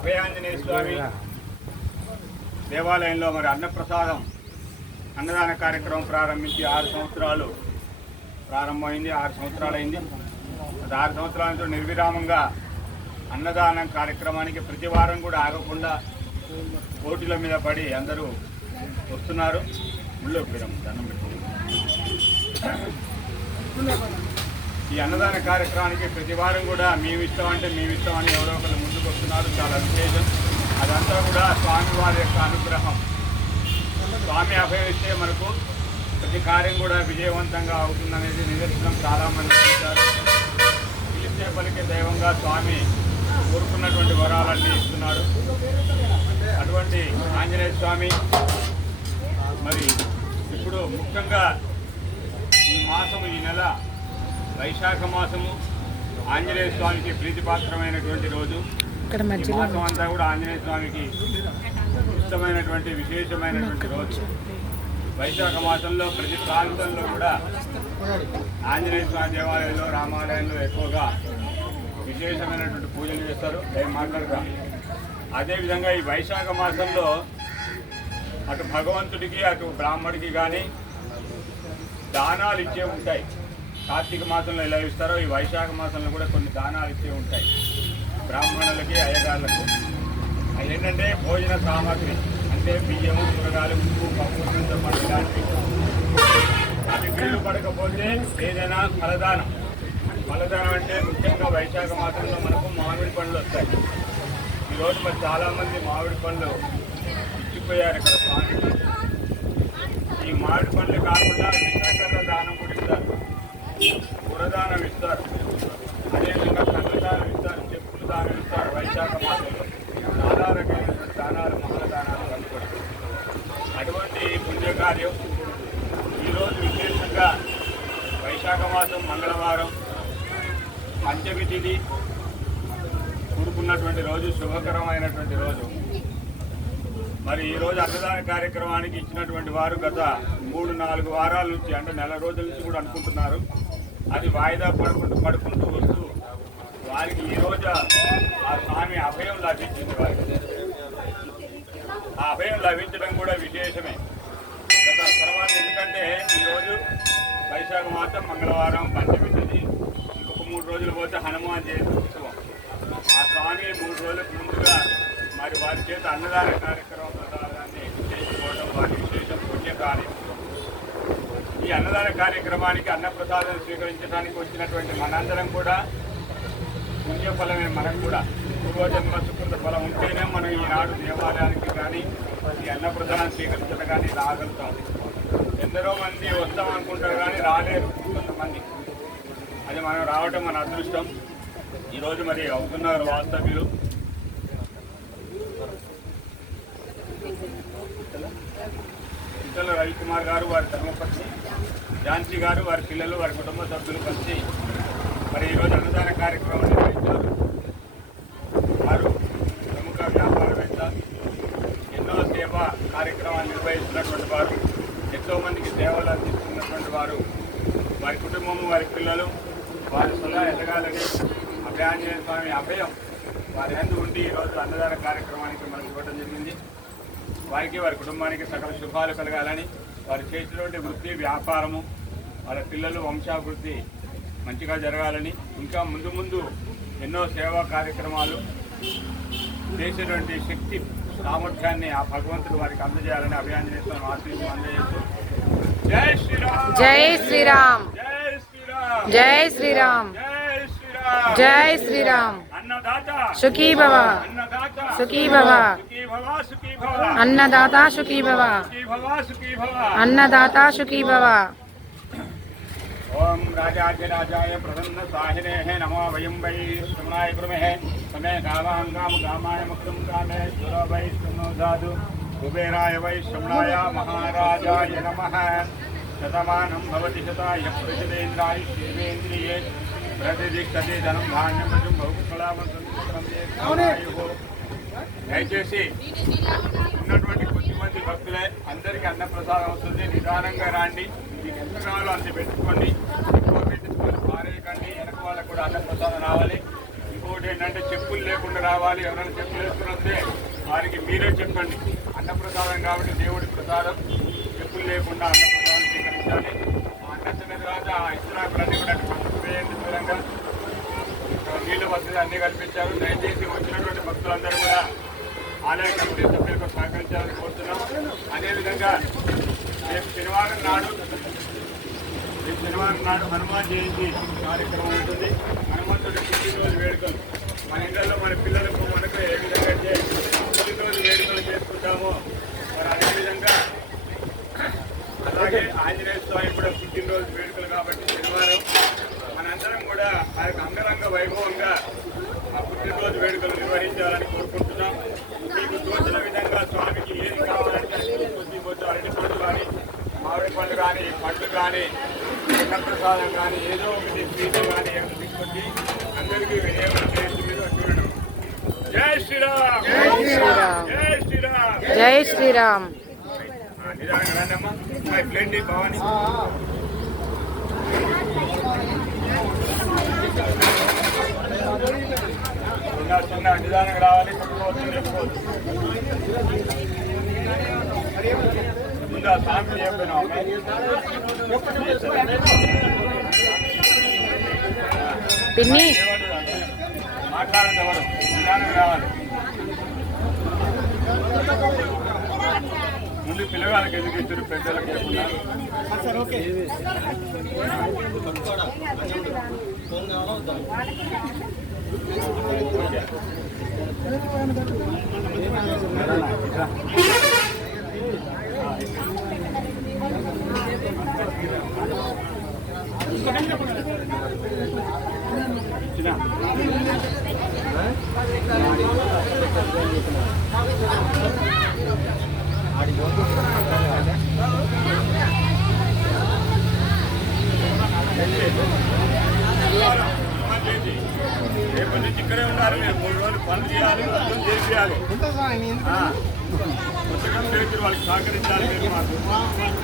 అభయాంజనేయ స్వామి దేవాలయంలో మరి అన్నప్రసాదం అన్నదాన కార్యక్రమం ప్రారంభించి 6 సంవత్సరాలు ప్రారంభమైంది. 6 సంవత్సరాలు అయింది. 6 సంవత్సరాల నుంచి నిర్విరామంగా అన్నదానం కార్యక్రమానికి ప్రతి వారం కూడా ఆగకుండా పోటీల మీద పడి అందరూ వస్తున్నారు. దండం పెట్టుకుంటున్నారు. ఈ అన్నదాన కార్యక్రమానికి ప్రతి వారం కూడా మేము ఇష్టం అంటే మేము ఇష్టం అని ఎవరో ఒకరు ముందుకు వస్తున్నారు. చాలా విశేషం. అదంతా కూడా స్వామివారి యొక్క అనుగ్రహం. స్వామి అభయం ఇస్తే మనకు ప్రతి కార్యం కూడా విజయవంతంగా అవుతుందనేది నిదర్శనం. చాలామంది చూశారు. పిలిచే పలికే దైవంగా స్వామి కోరుకున్నటువంటి వరాలన్నీ ఇస్తున్నాడు. అటువంటి ఆంజనేయ స్వామి మరి ఇప్పుడు ముఖ్యంగా ఈ మాసము, ఈ నెల వైశాఖ మాసము ఆంజనేయ స్వామికి ప్రీతిపాత్రమైనటువంటి రోజు. ఈ మాసం అంతా కూడా ఆంజనేయ స్వామికి ఇష్టమైనటువంటి విశేషమైనటువంటి రోజు. వైశాఖ మాసంలో ప్రతి ప్రాంతంలో కూడా ఆంజనేయ స్వామి దేవాలయంలో, రామాలయంలో ఎక్కువగా విశేషమైనటువంటి పూజలు చేస్తారు. మాట్లాడగా అదేవిధంగా ఈ వైశాఖ మాసంలో అటు భగవంతుడికి అటు బ్రాహ్మడికి కానీ దానాలు ఇచ్చే ఉంటాయి. కార్తీక మాసంలో ఎలా ఇస్తారో ఈ వైశాఖ మాసంలో కూడా కొన్ని దానాలు ఇచ్చే ఉంటాయి బ్రాహ్మణులకి, అయ్యగారులకు. అవి ఏంటంటే భోజన సామాగ్రి, అంటే బియ్యము, కూరగాయలు, ఉప్పు, పప్పు, చింతపండు ఇలాంటివి. అవి వీలు పడకపోతే ఏదైనా ఫలదానం. ఫలదానం అంటే ముఖ్యంగా వైశాఖ మాసంలో మనకు మామిడి పండ్లు వస్తాయి. ఈరోజు మరి చాలామంది మామిడి పండ్లు ఇచ్చిపోయారు ఇక్కడ స్వామికి. ఈ మామిడి పండ్లు కాకుండా విశాఖ దానం కూడా ఇస్తారు, పురదానం ఇస్తారు, అదేవిధంగా కన్నదానం ఇస్తారు, చెప్పులు దానం ఇస్తారు. వైశాఖ మాసంలో చాలా రకమైనటువంటి దానాలు, మహాదానాలు అందుకుంటారు. అటువంటి పుణ్యకార్యం ఈరోజు విశేషంగా వైశాఖ మాసం మంగళవారం పంచమి తిథి కూడుకున్నటువంటి రోజు, శుభకరమైనటువంటి రోజు. మరి ఈరోజు అన్నదాన కార్యక్రమానికి ఇచ్చినటువంటి వారు గత 3-4 వారాల నుంచి, అంటే నెల రోజుల నుంచి కూడా అనుకుంటున్నారు. అది వాయిదా పడుకుంటూ వస్తూ వారికి ఈరోజు ఆ స్వామి అభయం లభించింది. వారికి ఆ అభయం లభించడం కూడా విశేషమే. గత తర్వాత ఎందుకంటే ఈరోజు వైశాఖ మాసం మంగళవారం పంచమి తిథి, ఇంకొక 3 రోజులు పోతే హనుమాన్ జయంతి ఉత్సవం. ఆ స్వామి 3 రోజులకు ముందుగా మరి వారి చేత అన్నదాన కార్యక్రమం ప్రసాదాన్ని చేసుకోవడం వారి విశేషం, పుణ్యకార్యం. ఈ అన్నదాన కార్యక్రమానికి అన్నప్రసాదం స్వీకరించడానికి వచ్చినటువంటి మనందరం కూడా పుణ్యఫలమే. మనకు కూడా పూర్వజన్మ సుకృత ఫలం ఉంటేనే మనం ఈనాడు దేవాలయానికి కానీ ఈ అన్నప్రసాదం స్వీకరించడం కానీ రాగలుగుతాం. ఎందరో మంది వస్తాం అనుకుంటారు కానీ రాలేరు కొంతమంది. అది మనం రావటం మన అదృష్టం. ఈరోజు మరి అవుతున్నారు వాస్తవ్యులు. ఇతల రవికుమార్ గారు, వారి ధర్మపత్ని ఝాన్సీ గారు, వారి పిల్లలు, వారి కుటుంబ సభ్యులు కలిసి మరి ఈరోజు అన్నదాన కార్యక్రమం నిర్వహించారు. వారు ప్రముఖ వ్యాపారవేత్త, ఎన్నో సేవా కార్యక్రమాలు నిర్వహిస్తున్నటువంటి వారు, ఎంతో మందికి సేవలు అందిస్తున్నటువంటి వారు. వారి కుటుంబం, వారి పిల్లలు, వారి సొలా ఎదగాలని అభయాంజనేయ స్వామి అభయం వారి అందు ఉండి ఈరోజు అన్నదాన కార్యక్రమానికి మనకు ఇవ్వడం జరిగింది. వారికి, వారి కుటుంబానికి సకల శుభాలు కలగాలని, వారి చేతిలోని వృత్తి, వ్యాపారము, వాళ్ళ పిల్లలు వంశాభివృద్ధి మంచిగా జరగాలని, ఇంకా ముందు ముందు ఎన్నో సేవా కార్యక్రమాలు చేసేటువంటి శక్తి, సామర్థ్యాన్ని ఆ భగవంతుడు వారికి అందజేయాలని అభయాంజనేయ స్వామి ఆశీస్సులు అందజేస్తూ జై శ్రీరామ్, జై శ్రీరామ్, జై శ్రీరామ్, జై శ్రీరామ్, జై శ్రీరామ్, జై శ్రీరామ్. అన్నదాత సుఖీ భవ, అన్నదాత సుఖీ భవ, సుఖీ భవ, సుఖీ భవ, అన్నదాత సుఖీ భవ, సుఖీ భవ, సుఖీ భవ, అన్నదాత సుఖీ భవ. ఓం రాజాధిరాజాయ ప్రసన్న సాహినే నమో వయం వై శ్రవణాయ కుర్మహే సమే కామాం కామాయ ముక్తం కామే సురో వై శ్రవణో దాదు కుబేరాయ వై శ్రవణాయ మహారాజాయ నమః. శతమానం భవతి శతాయ ప్రజలేంద్రాయ శివేంద్రియే ప్రతిదిష్టతి ధనం ధాన్యం భజం బహుకళామంతం. దయచేసి ఉన్నటువంటి కొద్దిమంది భక్తులే అందరికీ అన్నప్రసాదం వస్తుంది. నిదానంగా రాండి. మీకు ఎంత కావాలో అంత పెట్టుకోండి. ఎక్కువ పెట్టించుకొని పారేయకండి. వెనక వాళ్ళకు కూడా అన్నప్రసాదం రావాలి. ఇంకొకటి ఏంటంటే చెప్పులు లేకుండా రావాలి. ఎవరైనా చెప్పులు వేసుకుని వస్తే వారికి మీరే చెప్పండి. అన్నప్రసాదం కాబట్టి దేవుడి ప్రసాదం, చెప్పులు లేకుండా అన్నప్రసాదం స్వీకరించాలి. అన్నచ్చిన తర్వాత ఆ ఇతరాకులన్నీ కూడా వేయండి దూరంగా. నీళ్ళు వసతి అన్నీ కల్పించారు. దయచేసి వచ్చినటువంటి భక్తులందరూ కూడా ఆలయ కమిటీ సభ్యులకు సహకరించాలని కోరుతున్నాం. అదేవిధంగా రేపు శనివారం నాడు హనుమాన్ జయంతి కార్యక్రమం ఉంటుంది. హనుమంతుడి పుట్టినరోజు వేడుకలు మన ఇళ్లలో మన పిల్లలకు మనకు ఏ విధంగా అయితే పుట్టినరోజు వేడుకలు చేసుకుంటామో మరి అదేవిధంగా అలాగే ఆంజనేయ స్వామి కూడా పుట్టినరోజు వేడుకలు కాబట్టి శనివారం మనందరం కూడా ఆ యొక్క అంగరంగ వైభవంగా ఆ పుట్టినరోజు వేడుకలు నిర్వహించాలని కోరుకుంటున్నాం. మీకు తోచిన విధంగా స్వామికి ఏది కావాలంటే అరటి పండు కానీ, మామిడి పండు కానీ, పండ్లు కానీ, ప్రసాదం కానీ, ఏదో ఒకటి స్వీట్ కానీ ఏమైనా తీసుకొచ్చి అందరికీ వినియోగం చేసి మీరు చూడడం. జై శ్రీరామ్, జై శ్రీరామ్, జై శ్రీరామ్, జై శ్రీరామ్. నిదానంగా రండమ్మా. మై ప్లేండి భవాని. చిన్న నిదానంగా రావాలి. ముందు ఆ సామి చెప్పాను పిన్ని మాట్లాడండి. ఎవరు నిదానంగా రావాలి. ముందు పిల్లగాళ్ళకి ఎందుకు ఇచ్చారు, పెద్దలకు లేకుండా. రేపు నుంచి ఇక్కడే ఉన్నారు. మీరు 3 రోజులు పనులు చేయాలి, మొత్తం చేసేయాలి. పుస్తకం చేసి వాళ్ళకి సహకరించాలి మీరు మాకు.